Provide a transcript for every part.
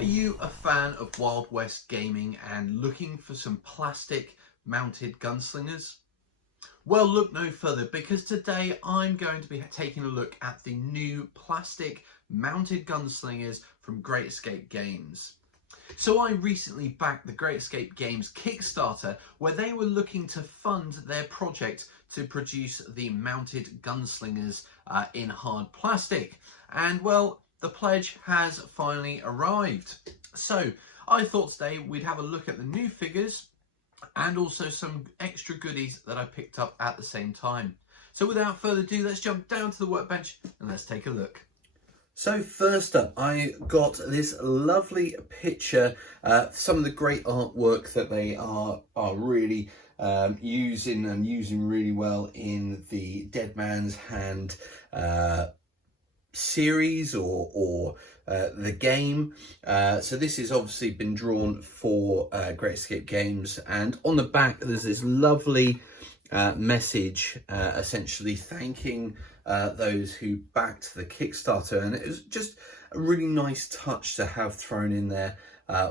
Are you a fan of Wild West gaming and looking for some plastic mounted gunslingers? Well, look no further, because today I'm going to be taking a look at the new plastic mounted gunslingers from Great Escape Games. So I recently backed the Great Escape Games Kickstarter, where they were looking to fund their project to produce the mounted gunslingers in hard plastic. And well, the pledge has finally arrived. So I thought today we'd have a look at the new figures and also some extra goodies that I picked up at the same time. So without further ado, let's jump down to the workbench and let's take a look. So first up, I got this lovely picture, some of the great artwork that they are really using really well in the Dead Man's Hand series or the game. So this has obviously been drawn for Great Escape Games, and on the back there's this lovely message essentially thanking those who backed the Kickstarter, and it was just a really nice touch to have thrown in there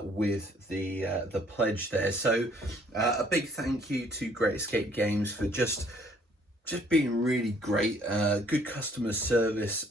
with the pledge there. So a big thank you to Great Escape Games for just being really great, good customer service,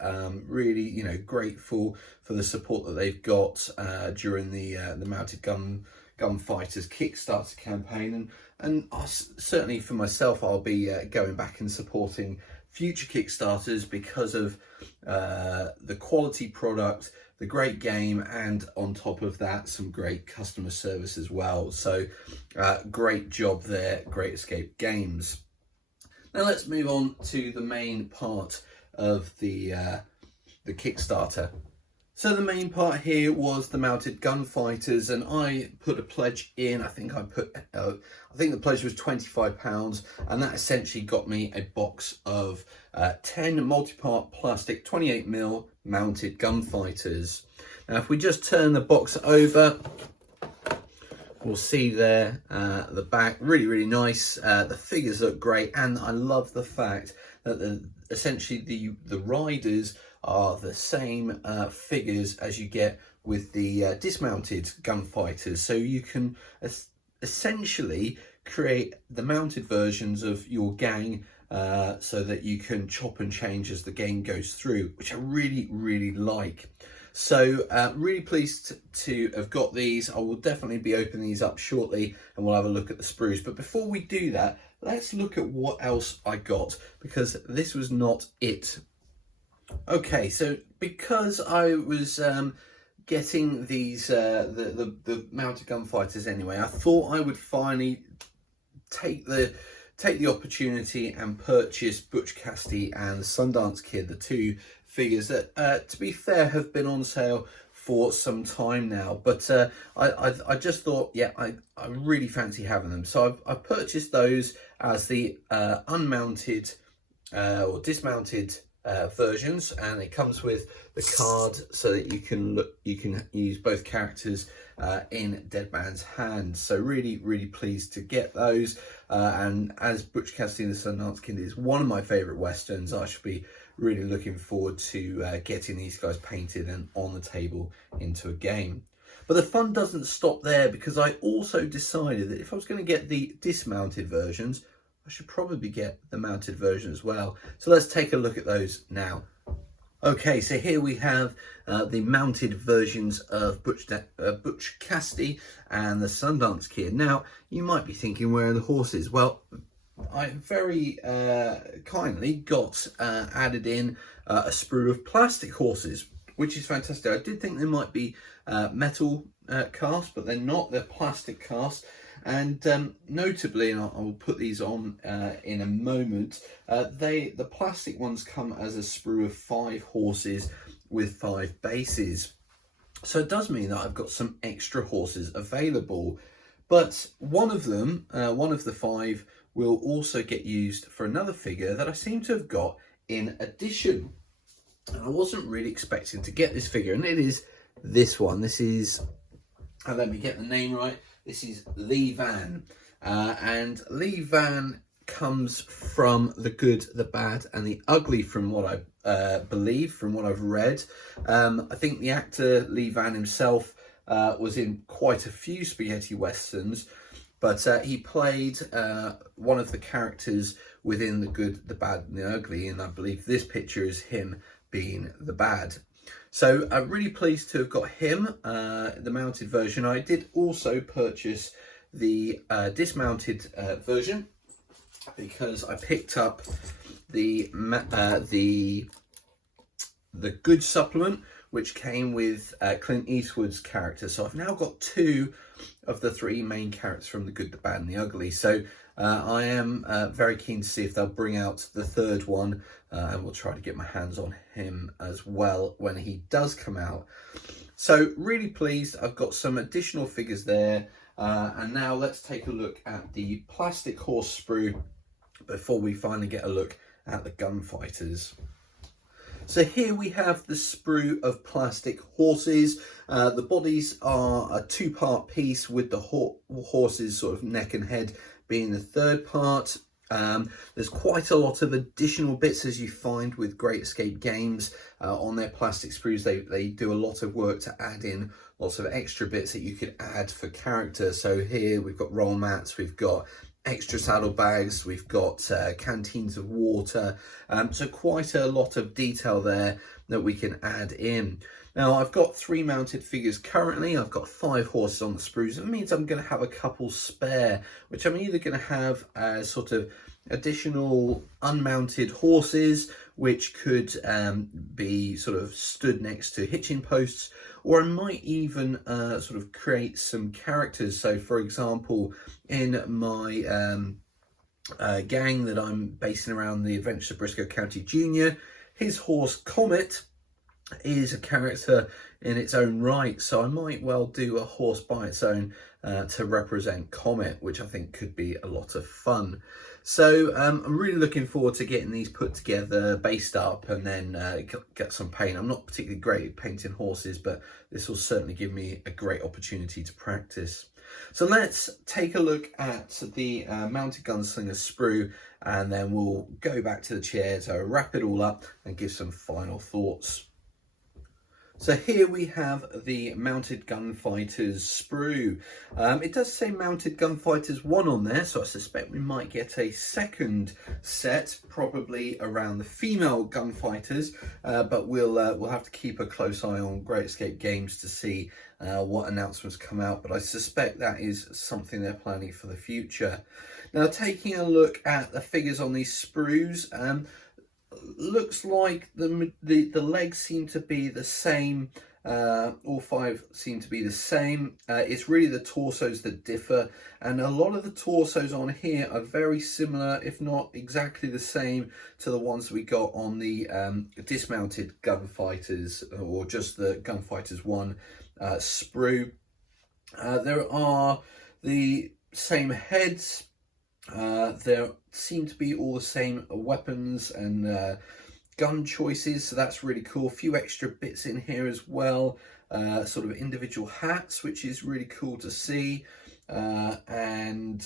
really, grateful for the support that they've got during the Mounted Gunfighters Kickstarter campaign, and certainly for myself, I'll be going back and supporting future Kickstarters because of the quality product, the great game, and on top of that, some great customer service as well. So great job there, Great Escape Games. Now let's move on to the main part of the Kickstarter. So the main part here was the Mounted Gunfighters, and I put a pledge in. I think the pledge was £25, and that essentially got me a box of 10 multi-part plastic 28mm Mounted Gunfighters. Now if we just turn the box over, we'll see there the back, really nice. The figures look great, and I love the fact that essentially the riders are the same figures as you get with the dismounted gunfighters. So you can essentially create the mounted versions of your gang so that you can chop and change as the game goes through, which I really like. So really pleased to have got these. I will definitely be opening these up shortly and we'll have a look at the sprues. But before we do that, let's look at what else I got, because this was not it. Okay, so because I was getting these the Mounted Gunfighters anyway, I thought I would finally take the opportunity and purchase Butch Cassidy and Sundance Kid, the two figures that, to be fair, have been on sale for some time now. But I just thought, yeah, I really fancy having them. So I've purchased those as the unmounted or dismounted versions, and it comes with the card so that you can use both characters in Dead Man's Hand. So really pleased to get those, and as Butch Cassidy and the Sundance Kid is one of my favorite westerns, I should be really looking forward to getting these guys painted and on the table into a game. But the fun doesn't stop there, because I also decided that if I was going to get the dismounted versions, I should probably get the mounted version as well. So let's take a look at those now. Okay, so here we have the mounted versions of Butch Cassidy and the Sundance Kid. Now, you might be thinking, where are the horses? Well, I very kindly got added in a sprue of plastic horses, which is fantastic. I did think they might be metal cast, but they're not. They're plastic cast. And notably, and I'll put these on in a moment, the plastic ones come as a sprue of 5 horses with 5 bases. So it does mean that I've got some extra horses available. But one of them, one of the 5, will also get used for another figure that I seem to have got in addition. And I wasn't really expecting to get this figure, and it is this one. This is, let me get the name right, this is Lee Van. And Lee Van comes from The Good, the Bad and the Ugly, from what I believe, from what I've read. I think the actor Lee Van himself was in quite a few spaghetti westerns, but he played one of the characters within The Good, the Bad and the Ugly, and I believe this picture is him being the bad. So I'm really pleased to have got him, the mounted version. I did also purchase the dismounted version because I picked up the Good supplement, which came with Clint Eastwood's character. So I've now got 2 of the 3 main characters from The Good, the Bad and the Ugly. So I am very keen to see if they'll bring out the 3rd one, and we'll try to get my hands on him as well when he does come out. So really pleased. I've got some additional figures there, and now let's take a look at the plastic horse sprue before we finally get a look at the Gunfighters. So here we have the sprue of plastic horses. The bodies are a 2-part piece, with the horses sort of neck and head being the 3rd part. There's quite a lot of additional bits, as you find with Great Escape Games on their plastic sprues. They do a lot of work to add in lots of extra bits that you could add for character. So here we've got roll mats, we've got extra saddlebags, we've got canteens of water, so quite a lot of detail there that we can add in. Now I've got 3 mounted figures currently. I've got 5 horses on the sprues. It means I'm going to have a couple spare, which I'm either going to have as sort of additional unmounted horses, which could be sort of stood next to hitching posts, or I might even sort of create some characters. So for example, in my gang that I'm basing around the Adventures of Briscoe County Jr., his horse Comet is a character in its own right, so I might well do a horse by its own to represent Comet, which I think could be a lot of fun. So I'm really looking forward to getting these put together, based up, and then get some paint. I'm not particularly great at painting horses, but this will certainly give me a great opportunity to practice. So let's take a look at the mounted gunslinger sprue, and then we'll go back to the chair to wrap it all up and give some final thoughts. So here we have the Mounted Gunfighters sprue. It does say Mounted Gunfighters 1 on there, so I suspect we might get a second set, probably around the female gunfighters, but we'll have to keep a close eye on Great Escape Games to see what announcements come out, but I suspect that is something they're planning for the future. Now, taking a look at the figures on these sprues, looks like the legs seem to be the same. All 5 seem to be the same. It's really the torsos that differ, and a lot of the torsos on here are very similar, if not exactly the same, to the ones we got on the dismounted Gunfighters, or just the Gunfighters 1 sprue. There are the same heads. There seem to be all the same weapons and gun choices, so that's really cool. A few extra bits in here as well, sort of individual hats, which is really cool to see, and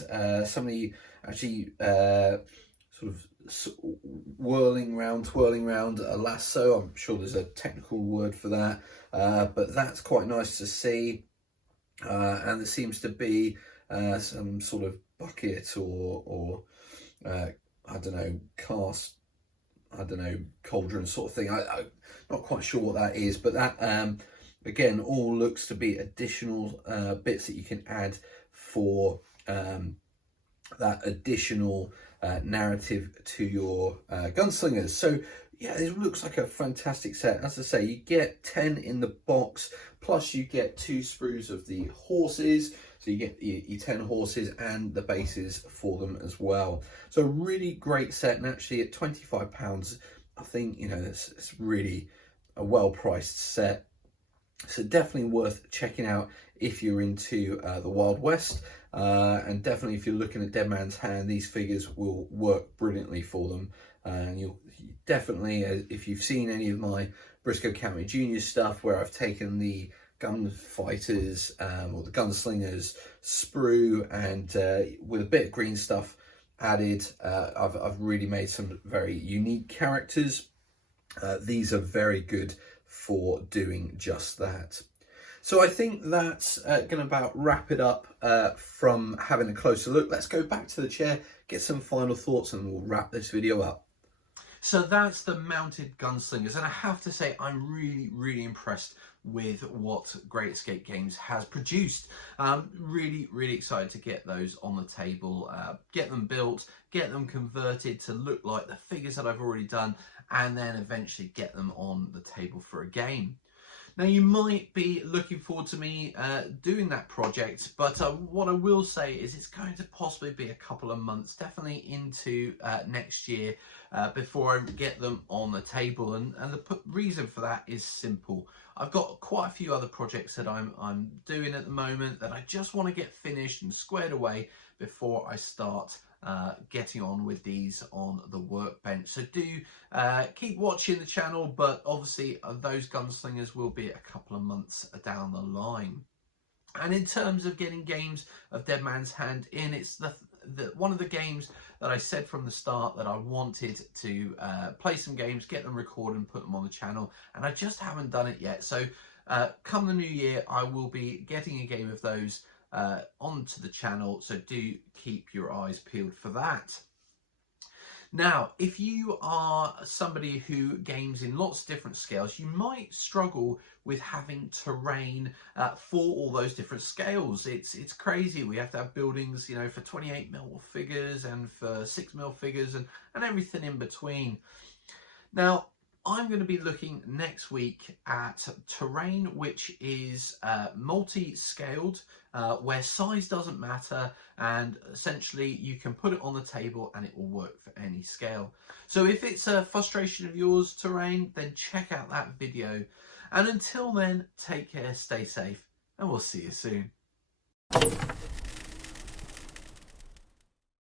somebody actually sort of twirling around a lasso. I'm sure there's a technical word for that, but that's quite nice to see. And there seems to be some sort of bucket or I don't know, cast, I don't know, cauldron sort of thing. I'm not quite sure what that is, but that again all looks to be additional bits that you can add for that additional narrative to your gunslingers. So yeah, it looks like a fantastic set. As I say, you get 10 in the box, plus you get 2 sprues of the horses. So you get your 10 horses and the bases for them as well. So a really great set, and actually at £25, I think, you know, it's really a well-priced set. So definitely worth checking out if you're into the Wild West. And definitely if you're looking at Dead Man's Hand, these figures will work brilliantly for them. And you'll definitely, if you've seen any of my Briscoe County Jr. stuff where I've taken the Gunfighters or the Gunslingers sprue and with a bit of green stuff added, I've really made some very unique characters. These are very good for doing just that. So I think that's going to about wrap it up from having a closer look. Let's go back to the chair, get some final thoughts, and we'll wrap this video up. So that's the mounted gunslingers, and I have to say I'm really impressed with what Great Escape Games has produced. Really excited to get those on the table, get them built, get them converted to look like the figures that I've already done, and then eventually get them on the table for a game. Now, you might be looking forward to me doing that project, but what I will say is it's going to possibly be a couple of months, definitely into next year, before I get them on the table. And the reason for that is simple. I've got quite a few other projects that I'm doing at the moment that I just want to get finished and squared away before I start getting on with these on the workbench. So do keep watching the channel, but obviously those gunslingers will be a couple of months down the line. And in terms of getting games of Dead Man's Hand in, it's one of the games that I said from the start that I wanted to play some games, get them recorded and put them on the channel, and I just haven't done it yet. So come the new year, I will be getting a game of those onto the channel, so do keep your eyes peeled for that. Now, if you are somebody who games in lots of different scales, you might struggle with having terrain for all those different scales. It's crazy. We have to have buildings, you know, for 28mm figures and for 6mm figures and everything in between. Now, I'm going to be looking next week at terrain which is multi-scaled, where size doesn't matter, and essentially you can put it on the table and it will work for any scale. So if it's a frustration of yours, terrain, then check out that video. And until then, take care, stay safe, and we'll see you soon.